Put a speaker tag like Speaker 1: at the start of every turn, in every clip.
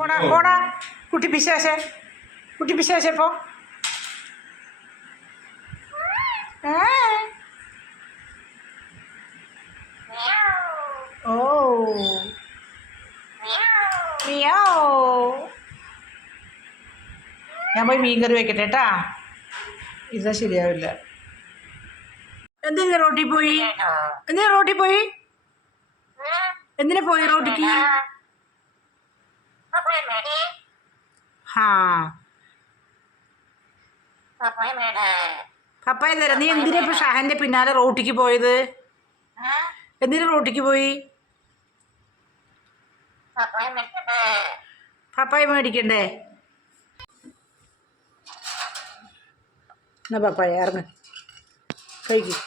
Speaker 1: പോടാ പോടാ. കുട്ടി പിശാശേ. കുട്ടി പിശാശേ പോ? ഓ. മിയാവ്. ഞാൻ പോയി മീൻ കറി വെക്കട്ടെ കേട്ടാ ഇതാ ശരിയാവില്ല. എന്തിനാ റോട്ടിൽ പോയി? എന്തിനാ റോട്ടിൽ പോയി? എന്തിനാ പോയി റോട്ടിക്ക്? ഹാ. പപ്പായ തരാം. നീ എന്തിനാ ഇപ്പൊ ഷാഹന്റെ പിന്നാലെ റോട്ടിക്ക് പോയത്? എന്തിനാ റോട്ടിക്ക് പോയി? പപ്പായ മേടിക്കണ്ടേ? എന്നാ പപ്പായ ഇറങ്ങ്. കഴിക്കും.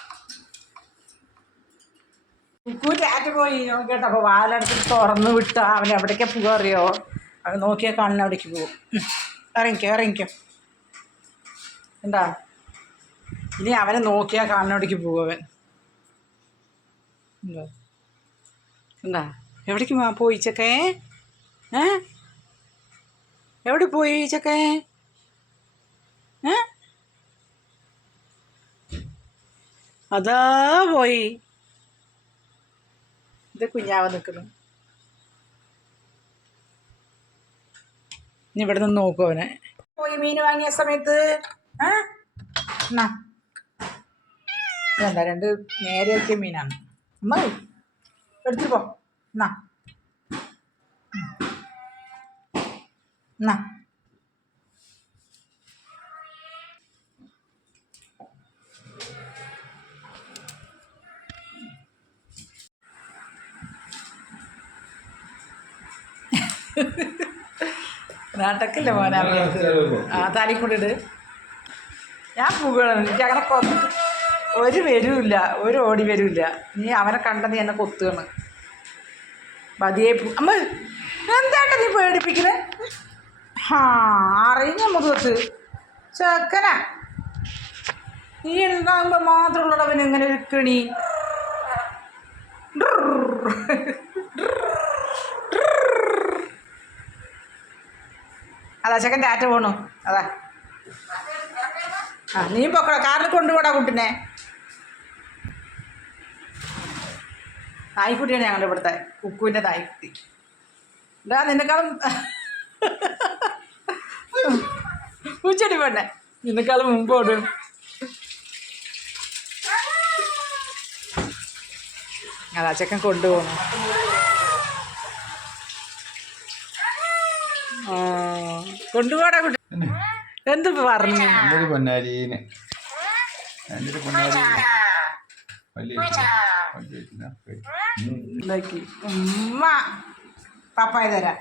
Speaker 1: ചാറ്റ് പോയി. കേട്ടോ അപ്പോൾ വാലടച്ച് തുറന്ന് വിട്ടോ അവൻ എവിടേക്കാ അവൻ നോക്കിയാൽ കാണുന്ന അവിടേക്ക് പോകും. ഇറങ്ങിക്കോ ഇറങ്ങിക്കോ. എന്താ? ഇനി അവനെ നോക്കിയാൽ കാണുന്നവിടേക്ക് പോകും അവൻ. എന്താ? എന്താ? എവിടേക്ക് പോയി ചക്കേ ഏ? എവിടെ പോയി ചക്കേ അതാ പോയി. ഇത് കുഞ്ഞാവ് നിൽക്കുന്നു ഇനി ഇവിടെ നിന്ന് നോക്കും അവനെ. പോയി മീൻ വാങ്ങിയ സമയത്ത് എന്നാ. രണ്ട് നേരെയൊക്കെ മീനാണ്. അമ്മ എടുത്തിട്ട് പോ. എന്നാ. എന്നാ. നാട്ടക്കല്ലേ മോനെ? ആ താലി കൊണ്ട് ഇട്. ഞാൻ പോകണം എനിക്ക് അങ്ങനെ ഒരു വരൂല്ല. ഒരു ഓടി വരൂല്ല. നീ അവനെ കണ്ട നീ എന്നെ കൊത്തുകയാണ്. പതിയെ അമ്മ എന്താട്ട നീ പേടിപ്പിക്കണേ? ഹാ അറിഞ്ഞ മുഖത്ത് ചെക്കനാ. നീ ഉണ്ടാകുമ്പോൾ മാത്രമുള്ളവൻ എങ്ങനെ ഒരു കെണി. അതാ ചെക്കൻ ടാറ്റ പോണു. അതാ. ആ നീ പൊക്കട കാറിൽ കൊണ്ടുപോടാ കുട്ടിനെ. നായ്ക്കുട്ടിയാണ് ഞങ്ങളുടെ ഇവിടുത്തെ കുക്കുവിന്റെ നായ്ക്കുട്ടി. എന്താ നിന്നെക്കാളും ഉച്ചടി പെണ്ണെ നിന്നെക്കാളും മുമ്പ് ഓടും. അതാ ചെക്കൻ കൊണ്ടുപോകണം കൊണ്ടുപോടാ കുട്ടി എന്ത് പറഞ്ഞു?
Speaker 2: ഒരു പൊന്നാരീനെ? എന്റെ പൊന്നാരീനെ? വലിയ.
Speaker 1: ഉണ്ടാക്കി ഉമ്മ പപ്പായ തരാം.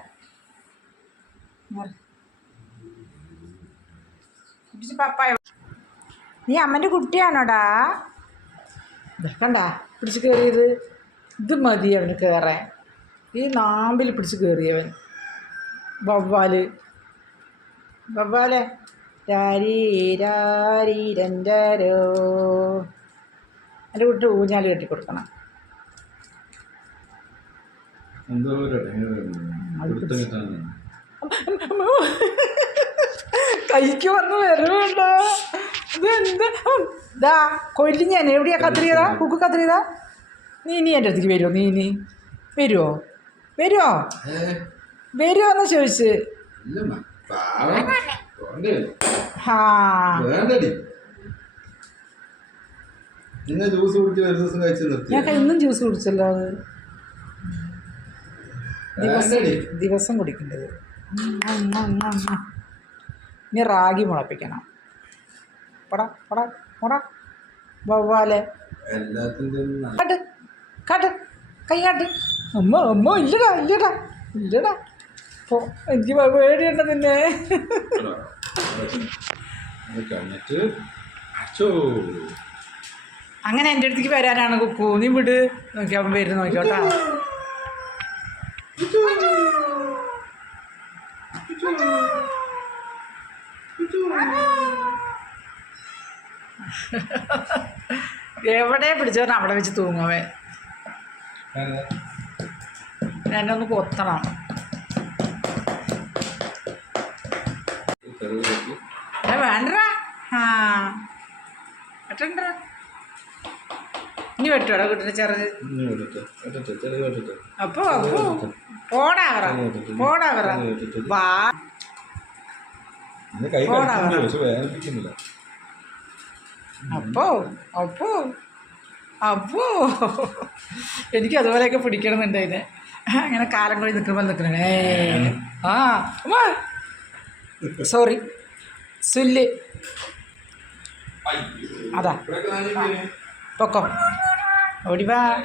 Speaker 1: പപ്പായ നീ അമ്മന്റെ കുട്ടിയാണോടാ? ദാ കണ്ടാ? പിടിച്ച് കയറിയത് ഇത് മതി അവന് കയറാൻ ഈ നാമ്പിൽ പിടിച്ച് കയറിയവൻ വവ്വാൽ. വവ്വാലെ? രാരി രാരി രണ്ടരോ. എന്റെ കുട്ടി ഊഞ്ഞാൽ കെട്ടി കൊടുക്കണം.
Speaker 2: എന്തോ ഒരു ഇടങ്ങേറ്. ഇവിടുത്തെ
Speaker 1: കൈക്ക് വന്ന് വരവുണ്ടോ ഇത് എന്ത്? ഉം, ദാ കൊല്ലി ഞാൻ എവിടെയാ കത്രിയതാ കുക്ക് കത്രിയതാ നീ ഇനി എന്റെ അടുത്തേക്ക് വരുമോ നീ ഇനി വരുമോ വരുമോ എന്ന് ചോദിച്ച്? ഞാൻ ഇന്നും ജ്യൂസ് കുടിച്ചല്ലോ അത്. ദിവസം ദിവസം കുടിക്കേണ്ടത്. ഇനി റാഗി മുളപ്പിക്കണം. പട പട മുട വവ്വാലെ കാട്ട് കാട്ട്. കൈ കാട്ട്. അമ്മ അമ്മ ഇല്ലടാ ഇല്ലടാ ഇല്ലടാ. എനിക്ക് പേടിയുണ്ട് നിന്നെ. അങ്ങനെ എന്റെ അടുത്തേക്ക് വരാനാണ് കുക്കു. നീ വിട്. നോക്കി അവൻ വരുന്നു. നോക്കിയോട്ടാ. എവിടെ പിടിച്ചവൻ അവിടെ വെച്ച് തൂങ്ങവേ? എന്നെ ഒന്ന് കൊത്തണം. ഏ വേണ്ടടാ. ആ. വെട്ടണ്ട ഇനി വെട്ടോടാ കുട്ടിയുടെ ചെറുത്. അപ്പോ അപ്പോ. പോടാ പറ പോടാ പറ വാ. പോടാ.
Speaker 2: പക്ഷെ
Speaker 1: അപ്പോ അപ്പോ. അപ്പോ. എനിക്ക് അതുപോലെയൊക്കെ പിടിക്കണമെന്നുണ്ട് അതിനെ. അങ്ങനെ കാലം കൂടി നിൽക്കുമ്പോൾ നിൽക്കണേ. ആ സോറി സുല്ല്. അതാ. പൊക്കോ. ഓടിവാ.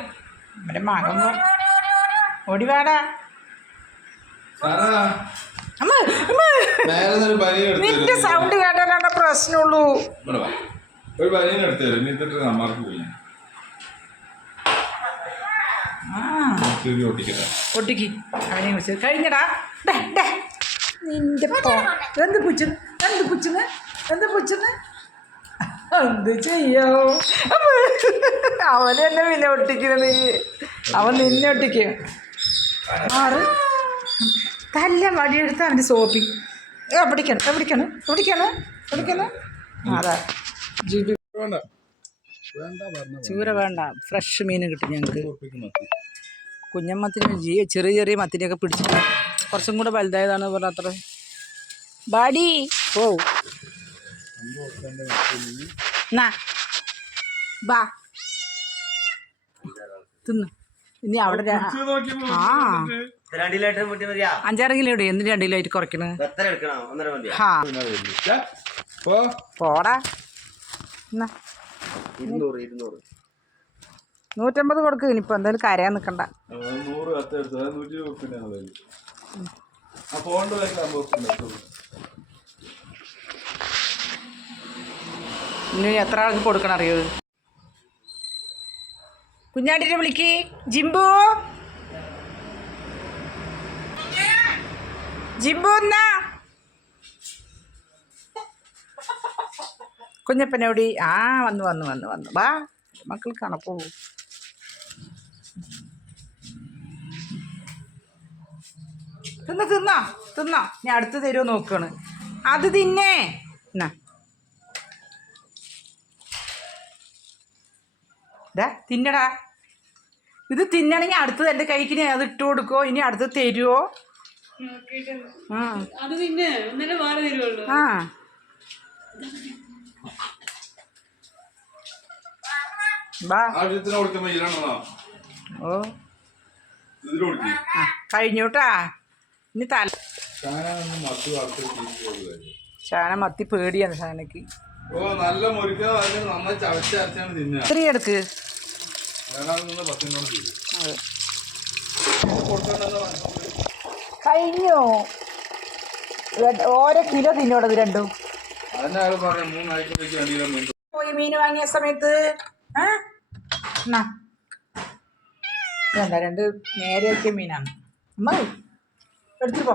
Speaker 1: ഇവിടെ മകം പോ ഓടിവാടാ. നിന്റെ സൗണ്ട് കേട്ടാലാണ് പ്രശ്നമുള്ളൂ.
Speaker 2: ഒരു ബനിയൻ എടുത്ത് നമ്മൾക്ക് പോയി.
Speaker 1: ഒട്ടിക്ക്. അവനെ കഴിഞ്ഞടാ. ഡേ, ഡേ. നിന്റെ പോ എന്ത് പുച്ഛന് എന്ത് പുച്ഛന് എന്ത് പുച്ഛന് എന്ത് ചെയ്യോ? അവൻ എന്നെ പിന്നെ ഒട്ടിക്കുന്നത് നീ. അവൻ നിന്നെ ഒട്ടിക്കും. ആറ്. തല്ല വടിയെടുത്ത് അവന്റെ സോപ്പി പിടിക്കണം പിടിക്കണം പിടിക്കണം പിടിക്കണം. ആറാ. അതാ ജിബി ചൂര വേണ്ട. ഫ്രഷ് മീൻ കിട്ടും ഞങ്ങൾക്ക്. കുഞ്ഞമ്മത്തിന് ചെറിയ ചെറിയ മത്തിനെയൊക്കെ പിടിച്ചിട്ട് കുറച്ചും കൂടെ വലുതായതാണ് പറഞ്ഞ അത്ര. ബാഡി. ഓ. എന്നാ ബാ. തിന്ന്. ഇനി അവിടെ ആ. അഞ്ചാറ് കിലോ ഇടും. എന്തിന് രണ്ട് കിലോ ആയിട്ട് കുറയ്ക്കണത് പോടാ. നൂറ്റമ്പത് കൊടുക്കും. ഇനിയിപ്പോ എന്തായാലും കരയാൻ
Speaker 2: നിക്കണ്ട. നൂറ് ആ ഫോണിന്റെ ബാഗ് അമ്പത്
Speaker 1: ഇനി എത്ര ആൾക്ക് കൊടുക്കണം അറിയോ? കുഞ്ഞാണ്ടിനെ വിളിക്ക്. ജിംബു. ജിംബു എന്നാ? കുഞ്ഞപ്പനോടി. ആ വന്നു വന്നു വന്നു വന്നു. വാ മക്കൾ കണപ്പോ തിന്ന തിന്ന തിന്ന. ഞാൻ അടുത്ത് തരുമോ നോക്കാണ്. അത് തിന്നേ. എന്നാ തിന്നടാ. ഇത് തിന്നണമെങ്കിൽ അടുത്തത് എന്റെ കൈക്ക് അത് ഇട്ട് കൊടുക്കോ? ഇനി അടുത്ത് തരുമോ ആ. ഓ. കഴിഞ്ഞൂട്ടാ. ഇനി തല ശാന മത്തി പേടിയാണ്
Speaker 2: ചാനക്ക്
Speaker 1: ഇത്തിരി എടുക്ക്? കഴിഞ്ഞു? ഓരോ കിലോ തിന്നോടത് രണ്ടും? പോയി മീൻ വാങ്ങിയ സമയത്ത് രണ്ട് നേരെയൊക്കെ മീനാണ്. അമ്മ എടുത്തു പോ.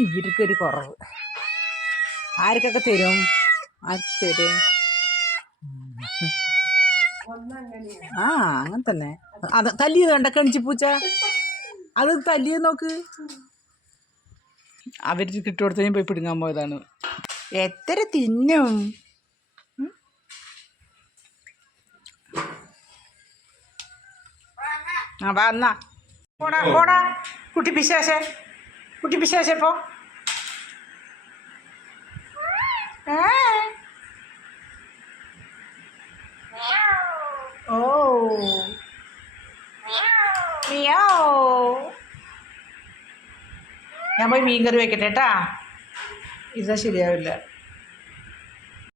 Speaker 1: ഇവർക്കൊരു കുറവ്. ആർക്കൊക്കെ തരും? ആർക്ക് തരും? ആ അങ്ങനെ തന്നെ. അത് തല്ലിയത് കണ്ട പൂച്ച? അത് തല്ലിയത് നോക്ക്. അവർ കിട്ടുകൊടുത്തതിനും പോയി പിടുങ്ങാൻ പോയതാണ്. എത്ര തിന്നും? ആ വാ പോടാ പോടാ. കുട്ടി പിശാശേ. കുട്ടി പിശാശേ പോ. ഏ? ഞാൻ പോയി മീൻ കറി വയ്ക്കട്ടെ കേട്ടാ ഇതാ ശരിയാവില്ല.